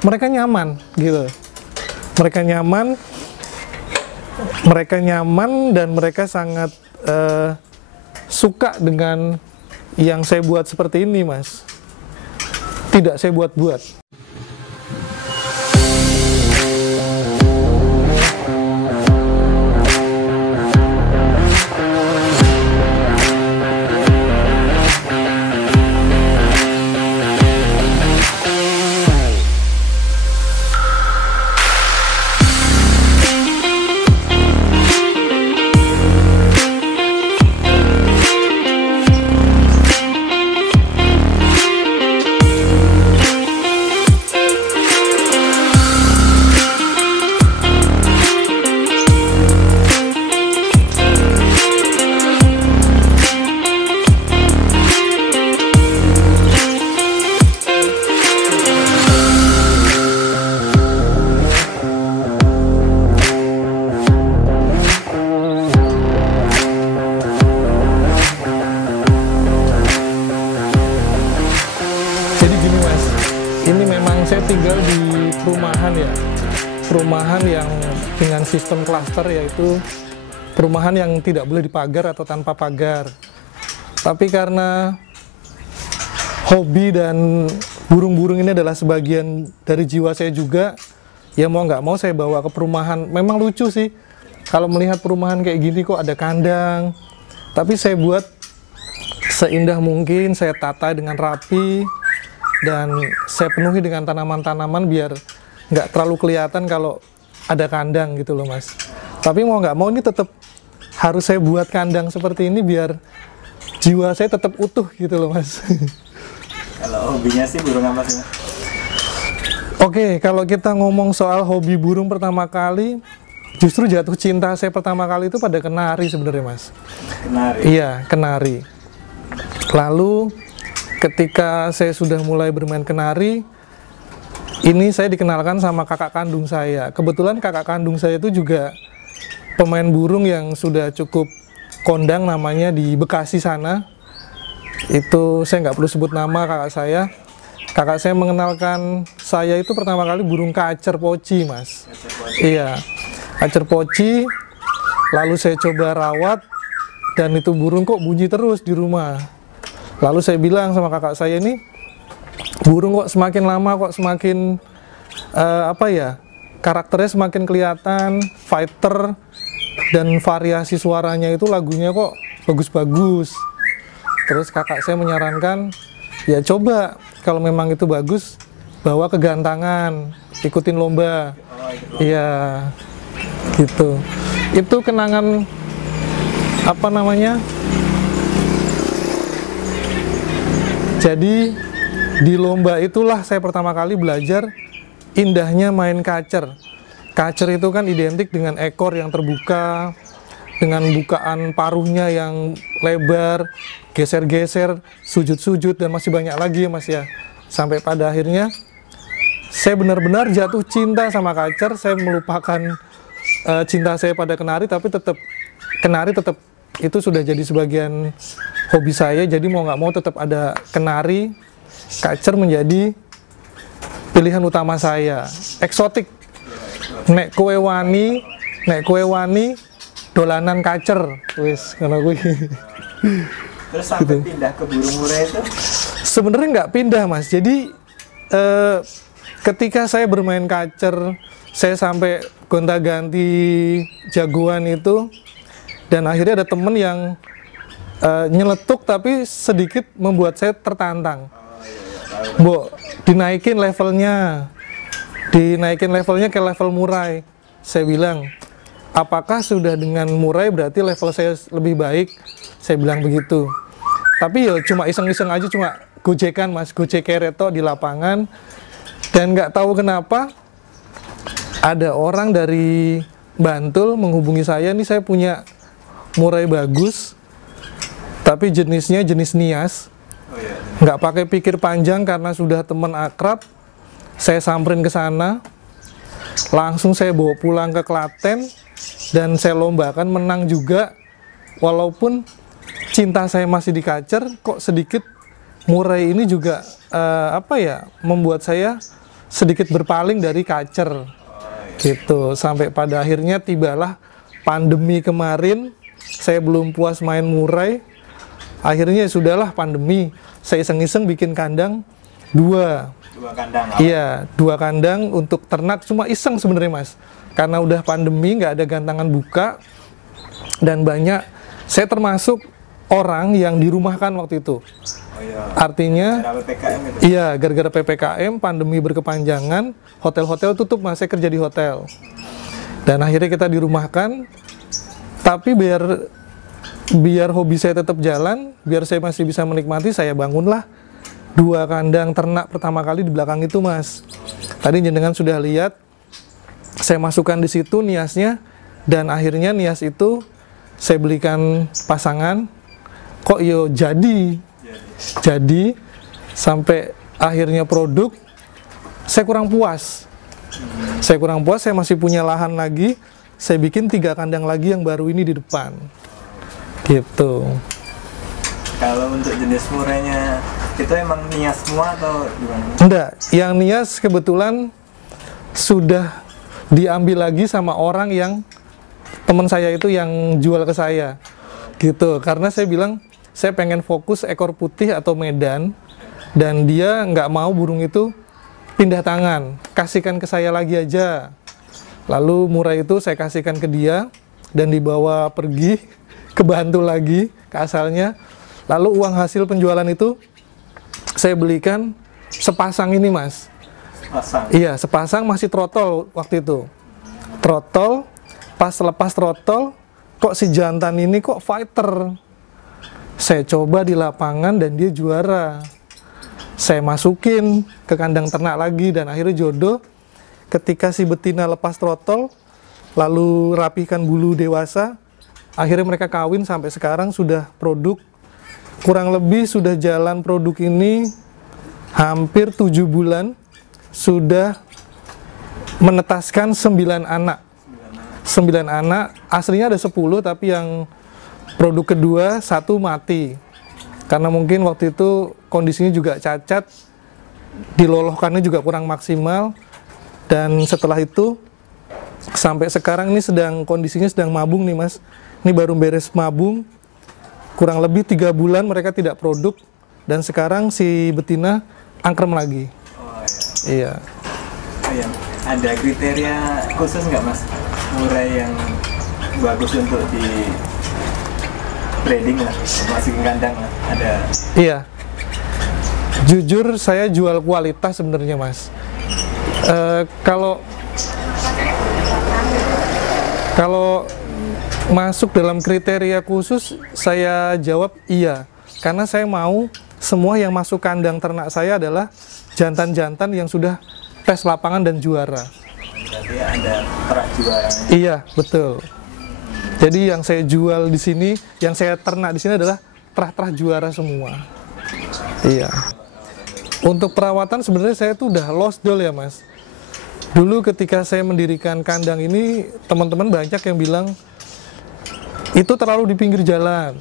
mereka nyaman gitu. Mereka nyaman dan mereka sangat suka dengan yang saya buat seperti ini, Mas. Tidak saya buat-buat. Ini memang saya tinggal di perumahan ya, perumahan yang dengan sistem klaster, yaitu perumahan yang tidak boleh dipagar atau tanpa pagar. Tapi karena hobi dan burung-burung ini adalah sebagian dari jiwa saya juga, ya mau nggak mau saya bawa ke perumahan. Memang lucu sih, kalau melihat perumahan kayak gini kok ada kandang, tapi saya buat seindah mungkin, saya tata dengan rapi, dan saya penuhi dengan tanaman-tanaman biar nggak terlalu kelihatan kalau ada kandang gitu loh, Mas. Tapi mau nggak mau ini tetap harus saya buat kandang seperti ini biar jiwa saya tetap utuh gitu loh, Mas. Kalau hobinya sih burung apa sih, Mas? Oke, kalau kita ngomong soal hobi burung pertama kali, justru jatuh cinta saya pertama kali itu pada kenari sebenarnya, Mas. Kenari? Iya, kenari. Lalu ketika saya sudah mulai bermain kenari, ini saya dikenalkan sama kakak kandung saya. Kebetulan kakak kandung saya itu juga pemain burung yang sudah cukup kondang, namanya di Bekasi sana. Itu saya nggak perlu sebut nama kakak saya. Kakak saya mengenalkan saya itu pertama kali burung kacer poci, Mas. Iya, kacer poci. Lalu saya coba rawat, dan itu burung kok bunyi terus di rumah. Lalu saya bilang sama kakak saya, ini burung kok semakin lama kok semakin karakternya semakin kelihatan, fighter, dan variasi suaranya itu lagunya kok bagus-bagus. Terus kakak saya menyarankan, ya coba kalau memang itu bagus, bawa ke gantangan, ikutin lomba. Iya, gitu. Itu kenangan jadi di lomba itulah saya pertama kali belajar indahnya main kacer. Kacer itu kan identik dengan ekor yang terbuka, dengan bukaan paruhnya yang lebar, geser-geser, sujud-sujud, dan masih banyak lagi ya, Mas ya. Sampai pada akhirnya saya benar-benar jatuh cinta sama kacer. Saya melupakan cinta saya pada kenari, tapi kenari tetap itu sudah jadi sebagian hobi saya. Jadi mau nggak mau tetap ada kenari, kacer menjadi pilihan utama saya. Eksotik, nek kowe wani dolanan kacer, wis karena gue. Terus sampai pindah ke burung murai itu? Sebenarnya nggak pindah, Mas. Jadi ketika saya bermain kacer, saya sampai gonta-ganti jagoan itu, dan akhirnya ada temen yang nyeletuk tapi sedikit membuat saya tertantang. Mbok, dinaikin levelnya ke level murai. Saya bilang, apakah sudah dengan murai berarti level saya lebih baik? Saya bilang begitu. Tapi ya cuma iseng-iseng aja, cuma gojekan, Mas, gojek kereto di lapangan. Dan nggak tahu kenapa ada orang dari Bantul menghubungi saya, nih saya punya murai bagus, tapi jenisnya jenis Nias. Nggak pakai pikir panjang karena sudah teman akrab, saya samperin ke sana, langsung saya bawa pulang ke Klaten, dan saya lombakan, menang juga. Walaupun cinta saya masih di kacer, kok sedikit murai ini juga membuat saya sedikit berpaling dari kacer gitu. Sampai pada akhirnya tibalah pandemi kemarin, saya belum puas main murai, akhirnya ya sudahlah pandemi, saya iseng-iseng bikin kandang dua kandang. Iya, 2 kandang untuk ternak, cuma iseng sebenarnya Mas. Karena udah pandemi, nggak ada gantangan buka, dan banyak, saya termasuk orang yang dirumahkan waktu itu. Artinya, iya, gara-gara PPKM, pandemi berkepanjangan, hotel-hotel tutup, Mas, saya kerja di hotel. Dan akhirnya kita dirumahkan, tapi biar hobi saya tetap jalan, biar saya masih bisa menikmati, saya bangunlah 2 kandang ternak pertama kali di belakang itu, Mas. Tadi jenengan sudah lihat, saya masukkan di situ niasnya, dan akhirnya nias itu saya belikan pasangan, kok yo jadi sampai akhirnya produk, saya kurang puas. Saya masih punya lahan lagi, saya bikin 3 kandang lagi yang baru ini di depan. Gitu. Kalau untuk jenis murainya, itu emang nias semua atau gimana? Enggak, yang nias kebetulan sudah diambil lagi sama orang yang teman saya itu yang jual ke saya. Gitu, karena saya bilang, saya pengen fokus ekor putih atau Medan, dan dia nggak mau burung itu pindah tangan, kasihkan ke saya lagi aja. Lalu murai itu saya kasihkan ke dia, dan dibawa pergi ke Bantul lagi, ke asalnya. Lalu uang hasil penjualan itu saya belikan sepasang ini, Mas. Sepasang? Iya, sepasang, masih trotol waktu itu. Trotol, pas lepas trotol, kok si jantan ini kok fighter. Saya coba di lapangan dan dia juara. Saya masukin ke kandang ternak lagi, dan akhirnya jodoh ketika si betina lepas trotol, lalu rapihkan bulu dewasa, akhirnya mereka kawin sampai sekarang sudah produk. Kurang lebih sudah jalan produk ini hampir 7 bulan, sudah menetaskan 9 anak. 9 anak, aslinya ada 10, tapi yang produk kedua 1 mati. Karena mungkin waktu itu kondisinya juga cacat, dilolohkannya juga kurang maksimal, dan setelah itu sampai sekarang ini kondisinya sedang mabung nih, Mas. Ini baru beres mabung. Kurang lebih 3 bulan mereka tidak produk, dan sekarang si betina angkrem lagi. Oh iya. Iya. Ada kriteria khusus nggak, Mas? Murai yang bagus untuk di breeding lah, masukin kandang lah. Ada? Iya. Jujur saya jual kualitas sebenarnya, Mas. Kalau masuk dalam kriteria khusus, saya jawab iya. Karena saya mau semua yang masuk kandang ternak saya adalah jantan-jantan yang sudah tes lapangan dan juara. Berarti ada ternak juara. Iya, betul. Jadi yang saya jual di sini, yang saya ternak di sini adalah terah-terah juara semua. Iya. Untuk perawatan sebenarnya saya tuh udah lost doll ya, Mas. Dulu ketika saya mendirikan kandang ini, teman-teman banyak yang bilang, itu terlalu di pinggir jalan,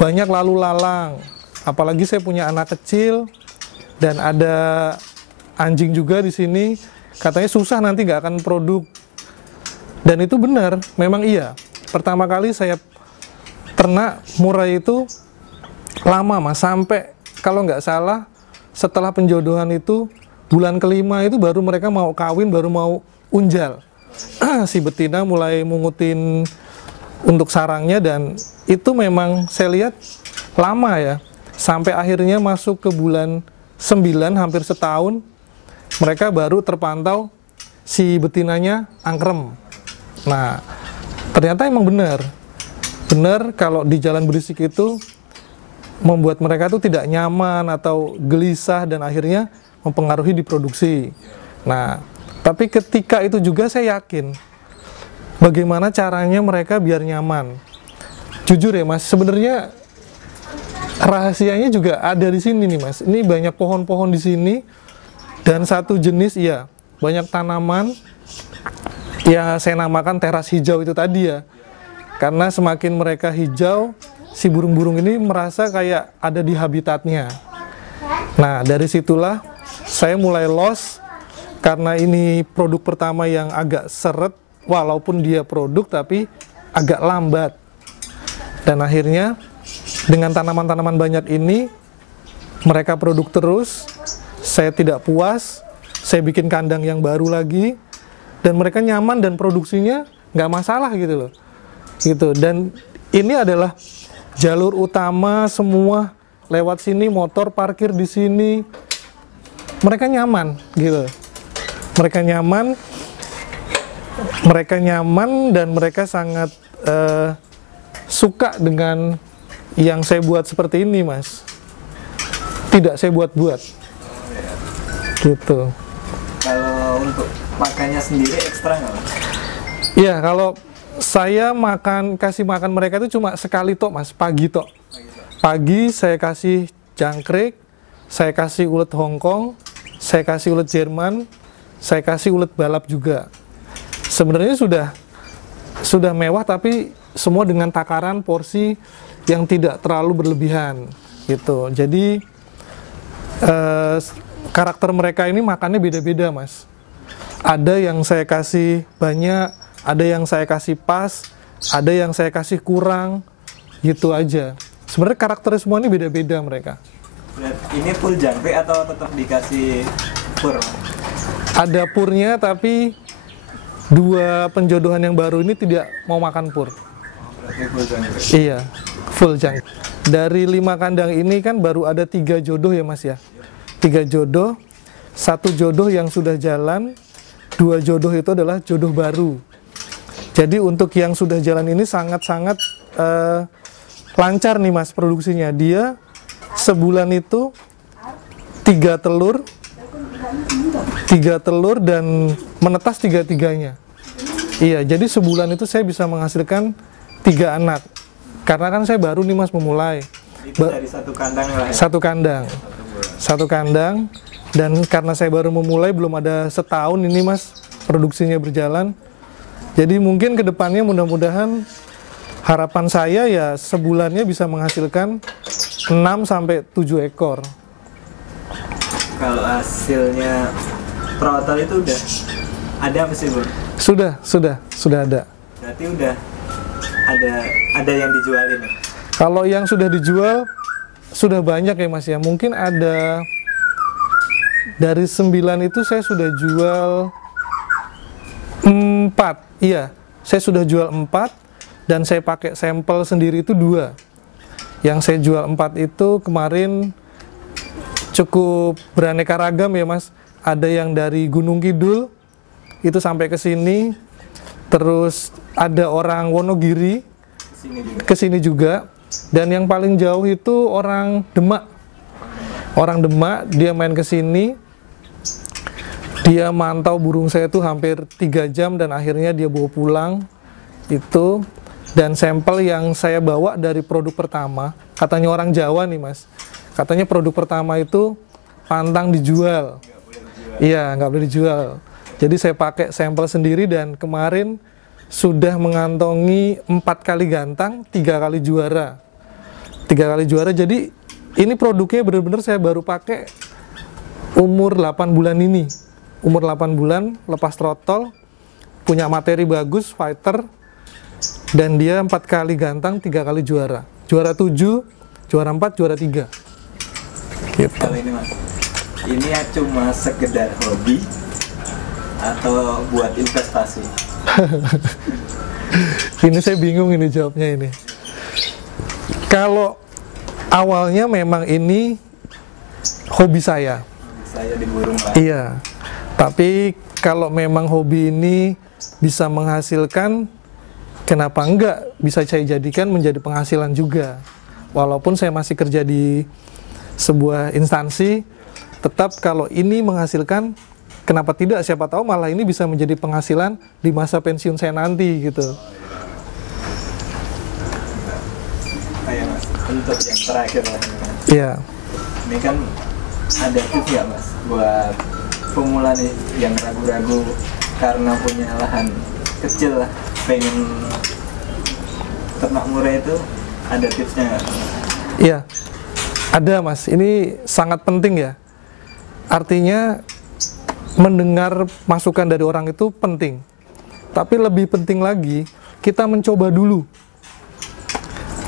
banyak lalu lalang, apalagi saya punya anak kecil dan ada anjing juga di sini, katanya susah nanti nggak akan produk. Dan itu benar, memang iya. Pertama kali saya ternak murai itu lama, Mas, sampai kalau nggak salah setelah penjodohan itu bulan ke-5 itu baru mereka mau kawin, baru mau unjal. Si betina mulai mungutin untuk sarangnya, dan itu memang saya lihat lama ya, sampai akhirnya masuk ke bulan 9, hampir setahun, mereka baru terpantau si betinanya angkrem. Nah, ternyata emang benar kalau di jalan berisik itu membuat mereka tuh tidak nyaman atau gelisah, dan akhirnya mempengaruhi di produksi. Nah, tapi ketika itu juga saya yakin bagaimana caranya mereka biar nyaman. Jujur ya, Mas, sebenarnya rahasianya juga ada di sini nih, Mas. Ini banyak pohon-pohon di sini, dan satu jenis, ya, banyak tanaman ya saya namakan teras hijau itu tadi ya. Karena semakin mereka hijau, si burung-burung ini merasa kayak ada di habitatnya. Nah, dari situlah saya mulai lost karena ini produk pertama yang agak seret, walaupun dia produk tapi agak lambat. Dan akhirnya dengan tanaman-tanaman banyak ini, mereka produk terus, saya tidak puas, saya bikin kandang yang baru lagi, dan mereka nyaman dan produksinya nggak masalah gitu loh. Gitu. Dan ini adalah jalur utama semua, lewat sini motor parkir di sini, mereka nyaman gitu. Mereka nyaman dan mereka sangat suka dengan yang saya buat seperti ini, Mas. Tidak saya buat-buat. Gitu. Kalau untuk makannya sendiri ekstra nggak, Mas? Iya, kalau saya kasih makan mereka itu cuma sekali tok, Mas, pagi tok. Pagi saya kasih jangkrik, saya kasih ulet Hongkong, saya kasih ulet Jerman, saya kasih ulet balap juga. Sebenarnya sudah mewah, tapi semua dengan takaran porsi yang tidak terlalu berlebihan gitu. Jadi karakter mereka ini makannya beda-beda, Mas. Ada yang saya kasih banyak, ada yang saya kasih pas, ada yang saya kasih kurang, gitu aja. Sebenarnya karakter semua ini beda-beda mereka. Ini full jangkrik atau tetap dikasih pur? Ada purnya, tapi 2 penjodohan yang baru ini tidak mau makan pur. Berarti full jangkrik? Iya, full jangkrik. Dari 5 kandang ini kan baru ada 3 jodoh ya, Mas ya. 3 jodoh, 1 jodoh yang sudah jalan, 2 jodoh itu adalah jodoh baru. Jadi untuk yang sudah jalan ini sangat-sangat lancar nih, Mas, produksinya. Dia sebulan itu 3 telur dan menetas 3-3-nya. Iya, jadi sebulan itu saya bisa menghasilkan 3 anak. Karena kan saya baru nih, Mas, memulai. Itu dari satu kandang lah ya? Satu kandang. Dan karena saya baru memulai, belum ada setahun ini, Mas, produksinya berjalan. Jadi mungkin ke depannya mudah-mudahan harapan saya ya sebulannya bisa menghasilkan 6-7 ekor. Kalau hasilnya perawatan itu udah ada apa sih, Bu? Sudah ada. Berarti udah ada yang dijualin ya? Kalau yang sudah dijual sudah banyak ya, Mas ya. Mungkin ada dari 9 itu saya sudah jual 4. Iya, saya sudah jual 4 dan saya pakai sampel sendiri itu 2. Yang saya jual 4 itu kemarin cukup beraneka ragam ya, Mas. Ada yang dari Gunung Kidul itu sampai ke sini. Terus ada orang Wonogiri ke sini juga. Dan yang paling jauh itu orang Demak. Orang Demak, dia main ke sini. Dia mantau burung saya itu hampir 3 jam dan akhirnya dia bawa pulang itu. Dan sampel yang saya bawa dari produk pertama, katanya orang Jawa nih, Mas. Katanya produk pertama itu pantang dijual. Iya, nggak boleh dijual. Jadi saya pakai sampel sendiri dan kemarin sudah mengantongi 4 kali gantang, 3 kali juara. 3 kali juara, jadi ini produknya benar-benar saya baru pakai umur 8 bulan ini. Umur 8 bulan, lepas throttle, punya materi bagus, fighter, dan dia 4 kali gantang, 3 kali juara. Juara 7, juara 4, juara 3. Gitu. Kalau ini, Mas, ini ya cuma sekedar hobi atau buat investasi? Ini saya bingung ini jawabnya ini. Kalau awalnya memang ini hobi saya. Saya di burung lah. Iya. Tapi kalau memang hobi ini bisa menghasilkan, kenapa enggak bisa saya jadikan menjadi penghasilan juga. Walaupun saya masih kerja di sebuah instansi, tetap kalau ini menghasilkan, kenapa tidak? Siapa tahu malah ini bisa menjadi penghasilan di masa pensiun saya nanti gitu. Ayo, Mas, untuk yang terakhir lah. Iya. Ini kan ada tips nggak, Mas, buat pemula nih yang ragu-ragu karena punya lahan kecil lah, pengen ternak murah itu, ada tipsnya nggak? Iya, ada, Mas. Ini sangat penting ya. Artinya mendengar masukan dari orang itu penting. Tapi lebih penting lagi, kita mencoba dulu.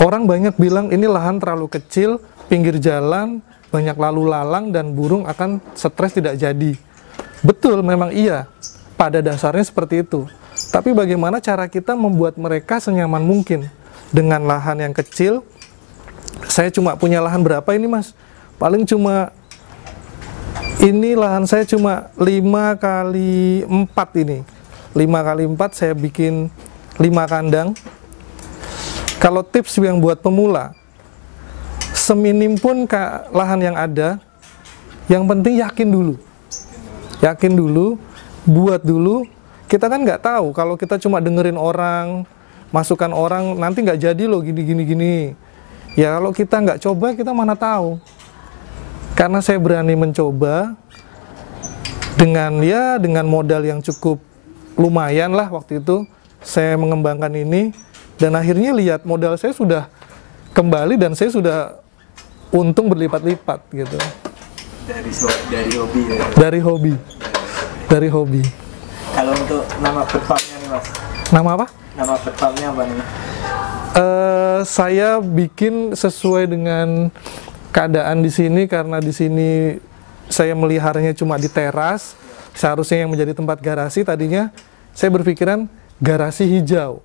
Orang banyak bilang ini lahan terlalu kecil, pinggir jalan, banyak lalu lalang dan burung akan stres tidak jadi. Betul, memang iya. Pada dasarnya seperti itu. Tapi bagaimana cara kita membuat mereka senyaman mungkin dengan lahan yang kecil? Saya cuma punya lahan berapa ini, Mas? Paling cuma ini lahan saya cuma 5 kali 4 ini. 5 kali 4 saya bikin 5 kandang. Kalau tips yang buat pemula, seminim pun lahan yang ada, yang penting yakin dulu. Yakin dulu, buat dulu. Kita kan nggak tahu, kalau kita cuma dengerin orang, masukan orang, nanti nggak jadi loh gini. Ya kalau kita nggak coba, kita mana tahu. Karena saya berani mencoba, dengan modal yang cukup lumayan lah waktu itu, saya mengembangkan ini, dan akhirnya lihat modal saya sudah kembali dan saya sudah untung berlipat-lipat gitu. Dari hobi ya? Dari hobi. Kalau untuk nama petfamnya nih, Mas? Nama apa? Nama petfamnya apa nih? Saya bikin sesuai dengan keadaan di sini, karena di sini saya meliharanya cuma di teras, seharusnya yang menjadi tempat garasi. Tadinya saya berpikiran garasi hijau,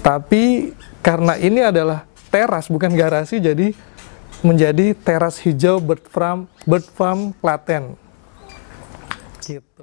tapi karena ini adalah teras bukan garasi, jadi menjadi teras hijau bird farm Klaten gitu.